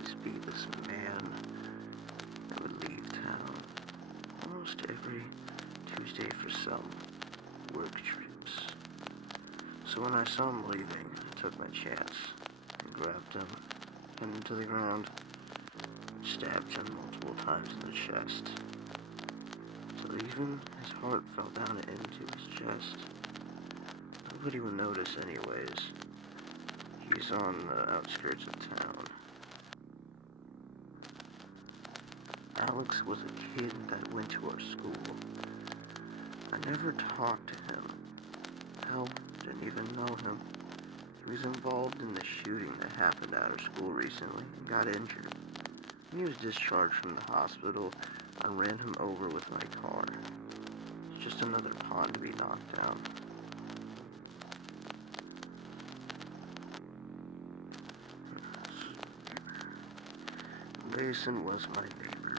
always be this man that would leave town almost every Tuesday for some work trips. So when I saw him leaving, I took my chance and grabbed him, pinned him to the ground, and stabbed him multiple times in the chest. So even his heart fell down into his chest. Nobody will notice anyways. He's on the outskirts of town. Alex was a kid that went to our school. I never talked to him. Hell, didn't even know him. He was involved in the shooting that happened at our school recently and got injured. When he was discharged from the hospital, I ran him over with my car. It's just another pawn to be knocked down. Mason was my neighbor.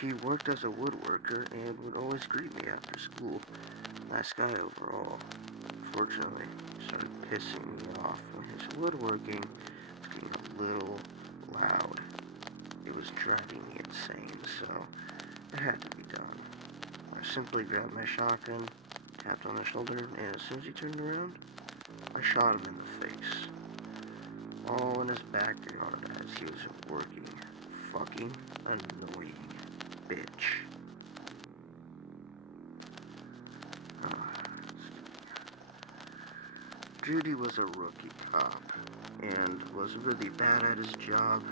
He worked as a woodworker and would always greet me after school. Nice guy overall. Unfortunately, he started pissing me off when his woodworking was getting a little loud. It was driving me insane, so it had to be done. I simply grabbed my shotgun, tapped on his shoulder, and as soon as he turned around, I shot him in the face. All in his backyard as he was working. Fucking annoying bitch. Judy was a rookie cop and was really bad at his job.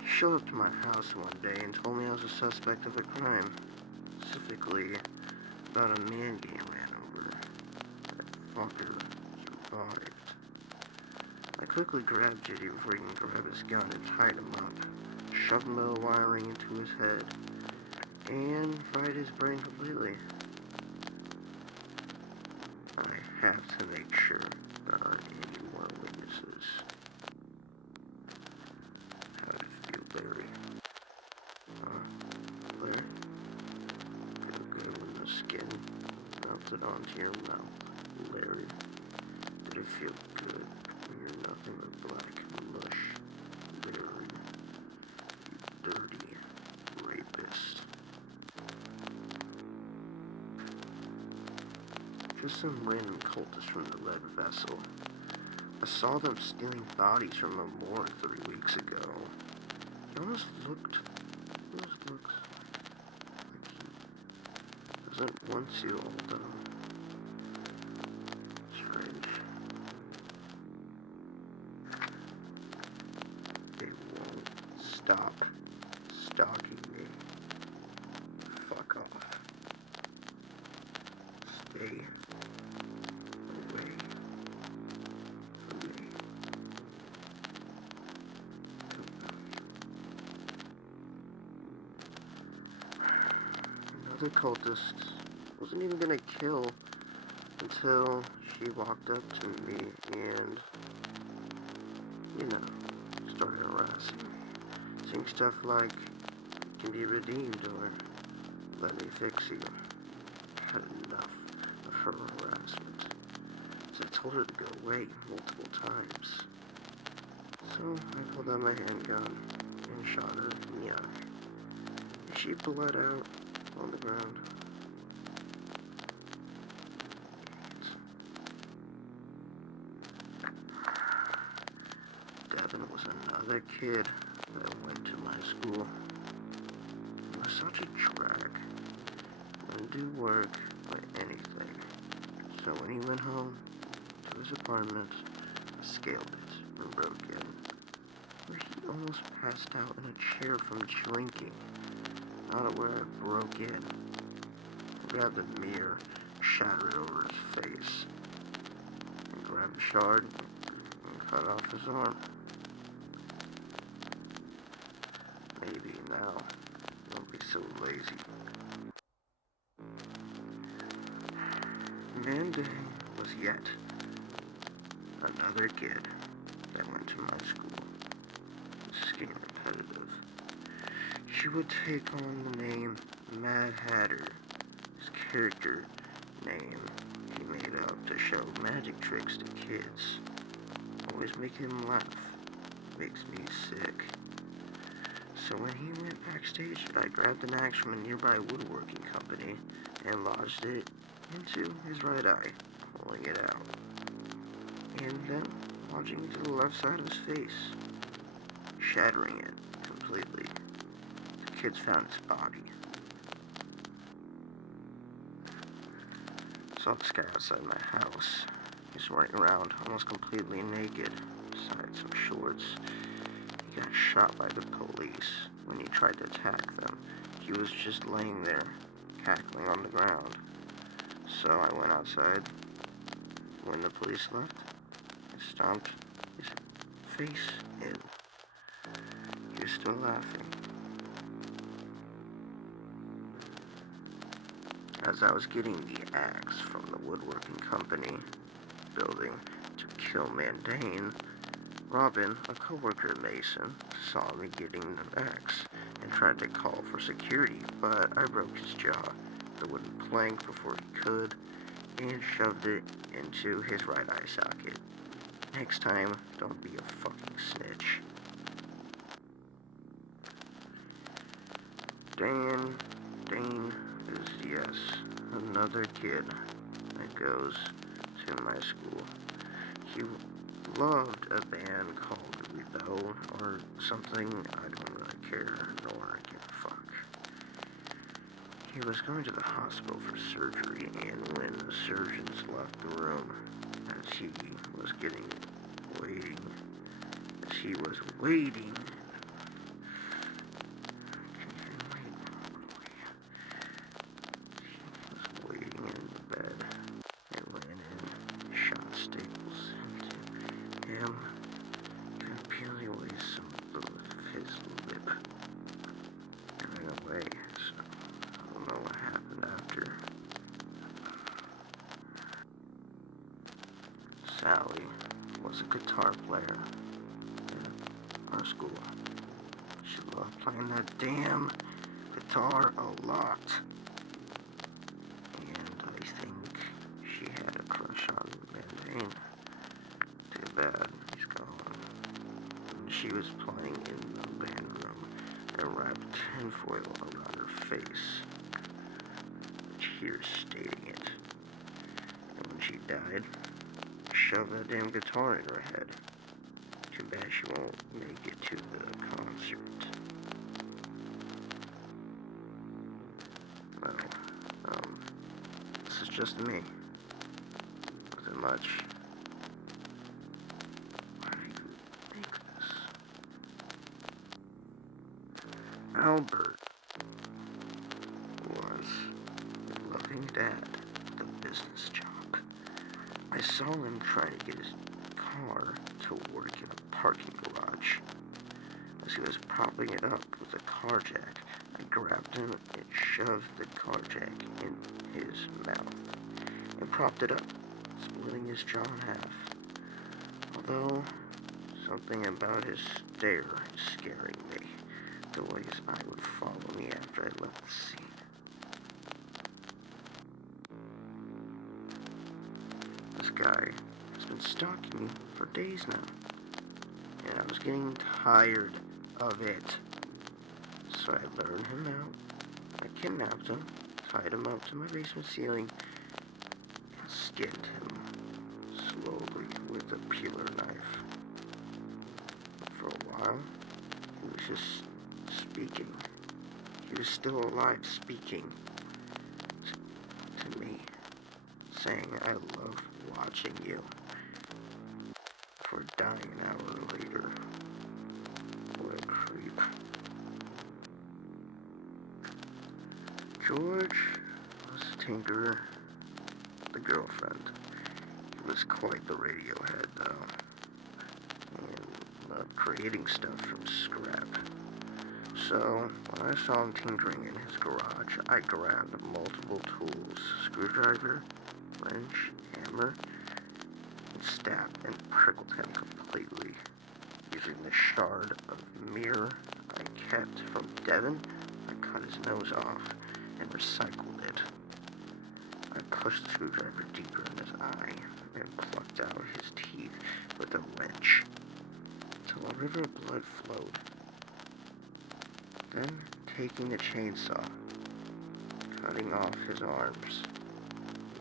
He showed up to my house one day and told me I was a suspect of a crime, specifically about a man getting ran over. That fucker survived. I quickly grabbed Judy before he can grab his gun and tied him up, shoved metal wiring into his head, and fried his brain completely. I have to make sure there aren't any more witnesses. How did it feel, Larry? Larry? Feel good when the skin melted onto your mouth, Larry. Did it feel good when you're nothing but black mush, Larry? You dirty rapist. Just some random cultists from the Red Vessel. I saw them stealing bodies from a morgue 3 weeks ago. He almost looks like he doesn't want to, although strange. They won't stop stalking me. Fuck off. Stay away from me. Another cultist wasn't even gonna kill until she walked up to me and, started harassing me. Saying stuff like, "You can be redeemed," or "Let me fix you." I had enough of her harassment, so I told her to go away multiple times. So I pulled out my handgun and shot her in the eye. And she bled out on the ground. Devin was another kid that went to my school. He was such a drag. Wouldn't do work or anything. So when he went home to his apartment, I scaled it and broke in. Where he almost passed out in a chair from drinking. Not aware I broke in. I grabbed a mirror, shattered it over his face, and grabbed a shard and cut off his arm. Maybe now won't be so lazy. Mandy was yet another kid that went to my school. This is getting repetitive. She would take on the name Mad Hatter, his character name he made up to show magic tricks to kids. Always making them laugh. Makes me sick. So when he went backstage, I grabbed an axe from a nearby woodworking company and lodged it into his right eye, pulling it out, and then lodging it to the left side of his face, shattering it completely. The kids found his body. Saw this guy outside my house. He's running around almost completely naked, besides some shorts. He got shot by the police when he tried to attack them. He was just laying there, cackling on the ground. So I went outside. When the police left, I stomped his face in. He was still laughing. As I was getting the axe from the woodworking company building to kill Mandane, Robin, a co-worker at Mason, saw me getting the axe and tried to call for security, but I broke his jaw, the wooden plank, before he could, and shoved it into his right eye socket. Next time, don't be a fucking snitch. Dane is, yes, another kid that goes to my school. He loved a band called Rebel or something. I don't really care, nor give a fuck. He was going to the hospital for surgery, and when the surgeons left the room, as he was waiting, in the bed. They ran in, shot staples into him, and peeling away some of his lip. And ran away, so I don't know what happened after. Sally was a guitar player at our school. She loved playing that damn guitar a lot. And I think she had a crush on Mandane. Too bad, he's gone. When she was playing in the band room, I wrapped tinfoil around her face, tears staining it. And when she died, I shoved that damn guitar in her head. Too bad she won't make it to the concert. Well, this is just me. Nothing much. Why do you make this? Albert was a loving dad with a business job. I saw him trying to get his car to work in a parking garage. As he was propping it up with a car jack, I grabbed him and shoved the car jack in his mouth and propped it up, splitting his jaw in half. Although, something about his stare is scaring me, the way his eye would follow me after I left the scene. This guy has been stalking me for days now, and I was getting tired of it. So I lured him out. I kidnapped him, tied him up to my basement ceiling, and skinned him slowly with a peeler knife. For a while, he was just speaking. He was still alive, speaking to me, saying, "I love watching you," for dying an hour later. What a creep. George was Tinker, the girlfriend. He was quite the Radiohead, though, and loved creating stuff from scrap. So, when I saw him tinkering in his garage, I grabbed multiple tools, screwdriver, wrench, hammer, and stabbed and prickled him completely. Using the shard of mirror I kept from Devon, I cut his nose off and recycled it. I pushed the screwdriver deeper in his eye and plucked out his teeth with a wrench till a river of blood flowed. Then taking the chainsaw, cutting off his arms.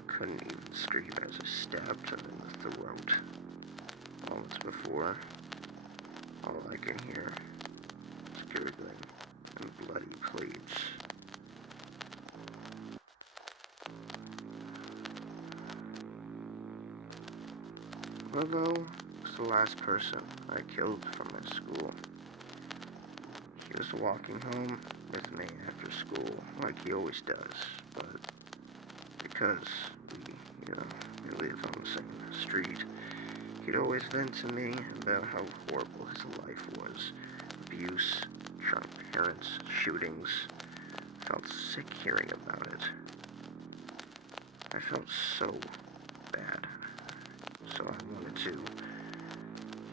Couldn't even scream as I stabbed him in the throat. Moments before, all I can hear is gurgling and bloody pleats. Willow was the last person I killed from my school. He was walking home with me after school, like he always does, but because we live on the same street, he'd always vent to me about how horrible his life was. Abuse, drunk parents, shootings. Felt sick hearing about it. I felt so bad, so I wanted to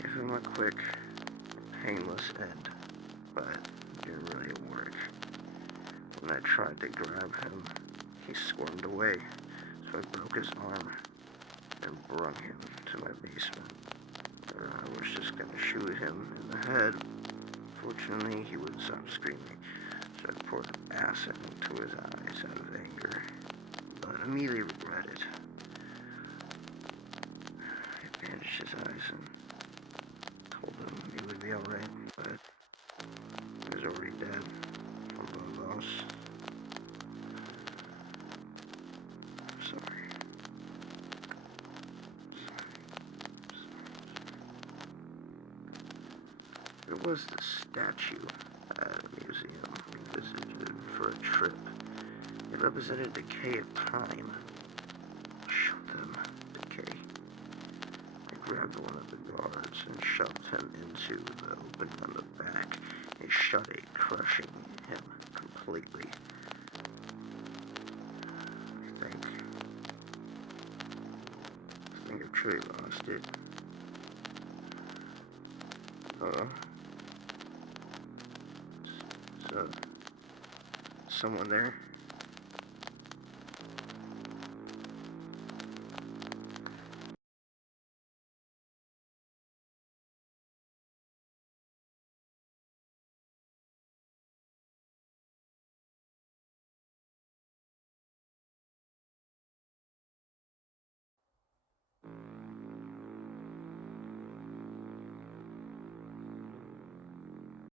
give him a quick, painless end, but it didn't really work. When I tried to grab him, he squirmed away, so I broke his arm and brought him to my basement, where I was just gonna shoot him in the head. Fortunately, he wouldn't stop screaming, so I poured acid into his eyes out of anger, but immediately regretted it. I bandaged his eyes and told him he would be alright, but he was already dead from blood loss. Sorry. There was this statue at a museum we visited for a trip. It represented decay of time. Show them decay. I grabbed one of the guards and shoved him into the opening on the back. It shut it, crushing him completely. I think I've truly lost it. So, someone there?